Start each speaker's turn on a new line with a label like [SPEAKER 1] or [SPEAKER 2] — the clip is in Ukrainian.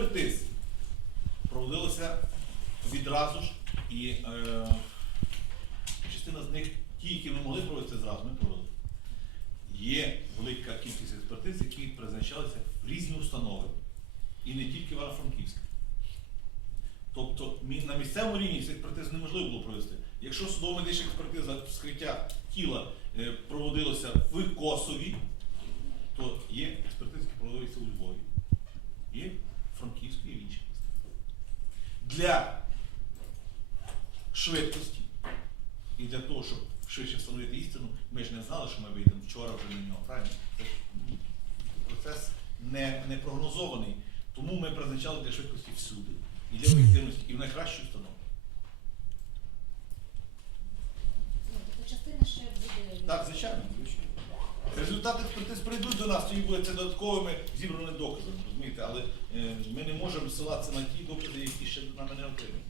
[SPEAKER 1] експертиз проводилися відразу ж і е, частина з них, ті, які ми могли проводити зразу, ми проводили. Є велика кількість експертиз, які призначалися в різні установи. І не тільки Івано-Франківська. Тобто на місцевому рівні цих експертиз неможливо було провести. Якщо судово-медична експертиза вскриття тіла е, проводилося в Косові, то є експертизи, які проводилися у Львові. Є в Франківську і в інших містах. Для швидкості і для того, щоб швидше встановити істину, ми ж не знали, що ми вийдемо вчора вже на нього. Правильно? Процес не, не прогнозований. Тому ми призначали для швидкості всюди. І для об'єктивності, і в найкращу установу.
[SPEAKER 2] Ну, тобто.
[SPEAKER 1] Так, звичайно. Результати експертиз прийдуть до нас, тоді буде це додатковими зібраними доказами, розумієте, але е, ми не можемо ссилатися на ті докази, які ще нами не отримані.